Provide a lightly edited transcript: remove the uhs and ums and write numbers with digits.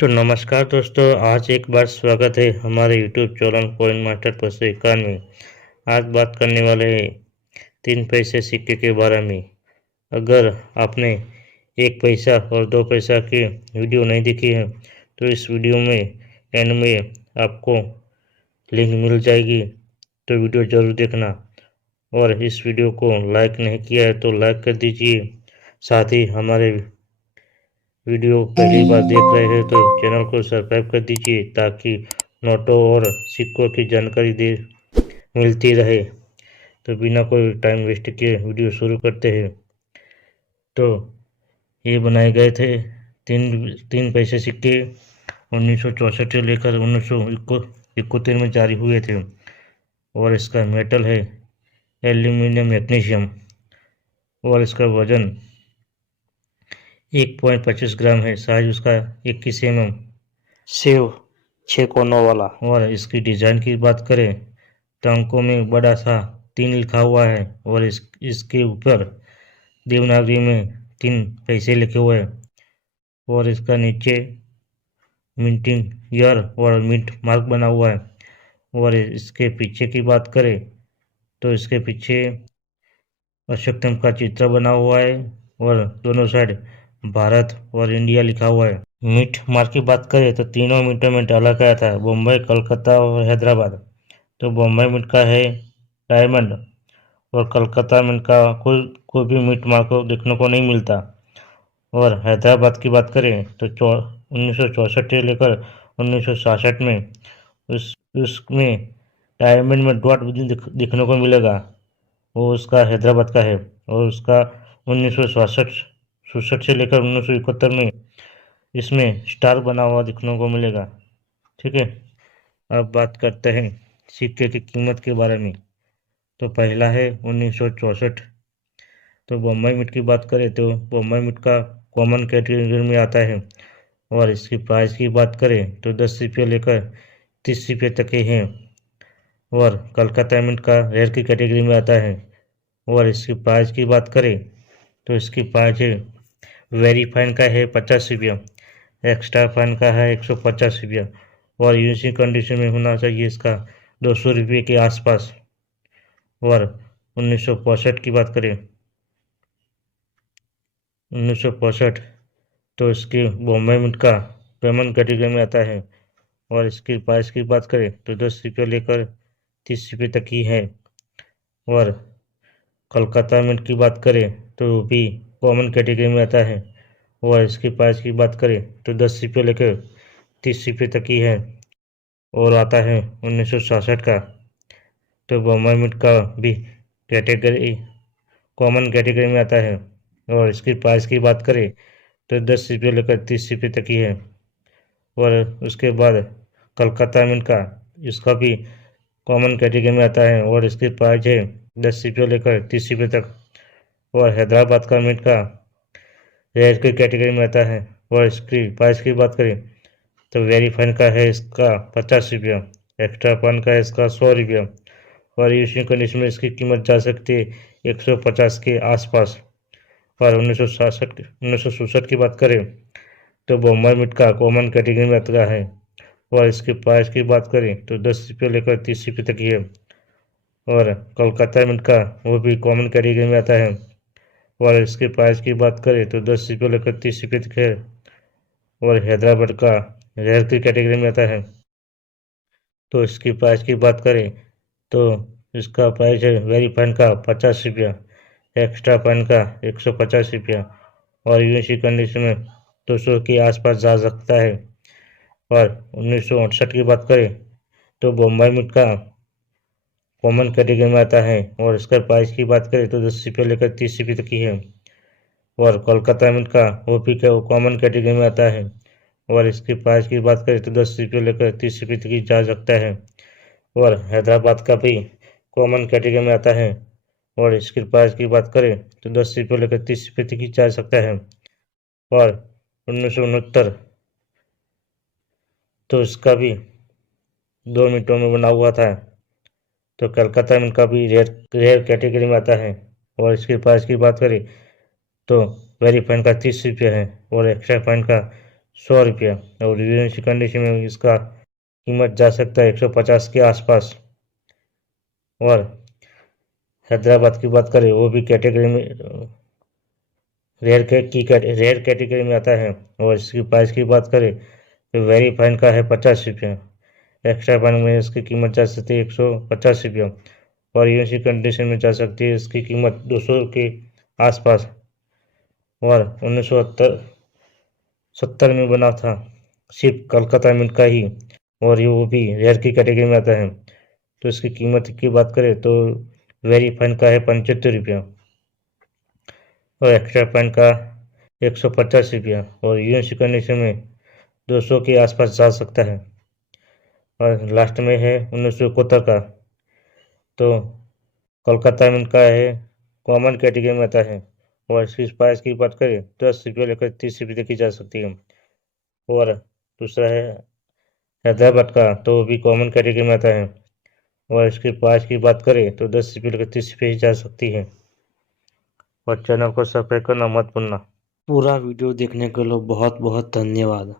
तो नमस्कार दोस्तों, आज एक बार स्वागत है हमारे यूट्यूब चैनल कॉइन मास्टर 251 में। आज बात करने वाले हैं 3 पैसे सिक्के के बारे में। अगर आपने 1 पैसा और 2 पैसा की वीडियो नहीं देखी है तो इस वीडियो में एंड में आपको लिंक मिल जाएगी, तो वीडियो ज़रूर देखना। और इस वीडियो को लाइक नहीं किया है तो लाइक कर दीजिए। साथ ही हमारे वीडियो पहली बार देख रहे हैं तो चैनल को सब्सक्राइब कर दीजिए ताकि नोटों और सिक्कों की जानकारी दे मिलती रहे। तो बिना कोई टाइम वेस्ट किए वीडियो शुरू करते हैं। तो ये बनाए गए थे तीन तीन पैसे सिक्के 1964 से लेकर 1971 में जारी हुए थे। और इसका मेटल है एल्यूमिनियम मैग्नीशियम। और इसका वजन 1.25 ग्राम है। साइज उसका 21 mm। सेव 6 कोनों वाला। और इसकी डिज़ाइन की बात करें तो अंकों में बड़ा सा 3 लिखा हुआ है और इसके ऊपर देवनागरी में 3 पैसे लिखे हुए हैं। और इसका नीचे मिंटिंग ईयर और मिंट मार्क बना हुआ है। और इसके पीछे की बात करें तो इसके पीछे अशोक स्तंभ का चित्र बना हुआ है और दोनों साइड भारत और इंडिया लिखा हुआ है। मीट मार्क की बात करें तो तीनों मीटों में डाला गया था, बम्बई, कलकत्ता और हैदराबाद। तो बम्बई मीट का है डायमंड और कलकत्ता मीट का कोई भी मीट मार्क देखने को नहीं मिलता। और हैदराबाद की बात करें तो 1964 से लेकर 1966 में उसमें डायमंड में डॉट दिखने को मिलेगा, वो उसका हैदराबाद का है। और उसका 1967 से लेकर 1971 में इसमें स्टार बना हुआ दिखने को मिलेगा। ठीक है, अब बात करते हैं सिक्के की कीमत के बारे में। तो पहला है 1964। तो बम्बई मिट की बात करें तो बम्बई मिट का कॉमन कैटेगरी में आता है। और इसकी प्राइस की बात करें तो 10 रुपये लेकर 30 रुपये तक के हैं। और कलकत्ता मिट का रेयर की कैटेगरी में आता है। और इसकी प्राइस की बात करें तो इसकी प्राइस है वेरी फाइन का है 50 रुपया, एक्स्ट्रा फाइन का है 150 रुपया। और यूनिक कंडीशन में होना चाहिए इसका 200 रुपये के आसपास। और 1965 की बात करें 1965 तो इसकी बॉम्बे मिट का पेमेंट कैटेगरी में आता है। और इसकी प्राइस की बात करें तो 10 रुपये लेकर 30 रुपये तक ही है। और कलकत्ता मिट की बात करें तो वो भी कॉमन कैटेगरी में आता है। और इसकी प्राइस की बात करें तो 10 रुपये लेकर 30 रुपये तक ही है और आता है 1966 का। तो बम्बई मिट का भी कैटेगरी कॉमन कैटेगरी में आता है। और इसकी प्राइस की बात करें तो 10 रुपये लेकर 30 रुपये तक ही है। और उसके बाद कलकत्ता मिट का इसका भी कॉमन कैटेगरी में आता है और इसकी प्राइस है 10 रुपये लेकर 30 रुपये तक। और हैदराबाद का मिट का रेयर की कैटेगरी में आता है और इसकी प्राइस की बात करें तो वेरी फाइन का है इसका 50 रुपया, एक्स्ट्रा फाइन का है इसका 100 रुपया। और यूनिक कंडीशन में इसकी कीमत जा सकती है 150 के आसपास। और 1967 की बात करें तो बम्बई मिट का कॉमन कैटेगरी में आता है। और इसकी प्राइस की बात करें तो 10 रुपये लेकर 30 रुपये तक ही है। और कलकत्ता मिट का वो भी कॉमन कैटेगरी में आता है। और इसके प्राइस की बात करें तो 10 रुपये लेकर 30 रुपये तक है। और हैदराबाद का रेयर की कैटेगरी में आता है। तो इसकी प्राइस की बात करें तो इसका प्राइस है वेरी फाइन का 50 रुपया, एक्स्ट्रा फाइन का 150 रुपया। और यूनिक कंडीशन में 200 के आसपास जा सकता है। और 1968 की बात करें तो बम्बई मिट का कॉमन कैटेगरी में आता है और इसका प्राइस की बात करें तो 10 रुपये लेकर 30 रुपये तक ही है। और कोलकाता मिट का वो भी कॉमन कैटेगरी में आता है और इसकी प्राइस की बात करें तो 10 रुपये लेकर 30 रुपये तक ही जा सकता है। और हैदराबाद का भी कॉमन कैटेगरी में आता है और इसकी प्राइस की बात करें तो 10 रुपये लेकर 30 रुपये तक ही जा सकता है। और 1969 तो इसका भी 2 मिनटों में बना हुआ था। तो कलकत्ता में का भी रेयर कैटेगरी में आता है और इसके प्राइस की बात करें तो वेरी फाइन का 30 रुपये है और एक्स्ट्रा फाइन का 100 रुपया। और यूएनसी कंडीशन में इसका कीमत जा सकता है 150 के आसपास। और हैदराबाद की बात करें, वो भी कैटेगरी में रेयर कैटेगरी में आता है। और इसकी प्राइस की बात करें तो वेरी फाइन का है 50 रुपया। एक्स्ट्रा फाइन में इसकी कीमत जा सकती है 150 रुपया। और यूएनसी कंडीशन में जा सकती है इसकी कीमत 200 के आसपास। और 1970 में बना था, सिर्फ कलकत्ता मिंट का ही, और ये वो भी रेयर की कैटेगरी में आता है। तो इसकी कीमत की बात करें तो वेरी फाइन का है 75 रुपया और एक्स्ट्रा फाइन का 150 रुपया। और यूएनसी कंडीशन में 200 के आसपास जा सकता है। और लास्ट में है 1971 का, तो कोलकाता मिंट का है, कॉमन कैटेगरी में आता है। और इसकी प्राइस की बात करें तो 10 रुपये लेकर 30 रुपये तक की जा सकती है। और दूसरा है हैदराबाद का, तो वो भी कॉमन कैटेगरी में आता है। और इसकी प्राइस की बात करें तो 10 रुपये लेकर 30 रुपये ही जा सकती है। और चैनल को सब्सक्राइब करना मत भूलना। पूरा वीडियो देखने के लिए बहुत बहुत धन्यवाद।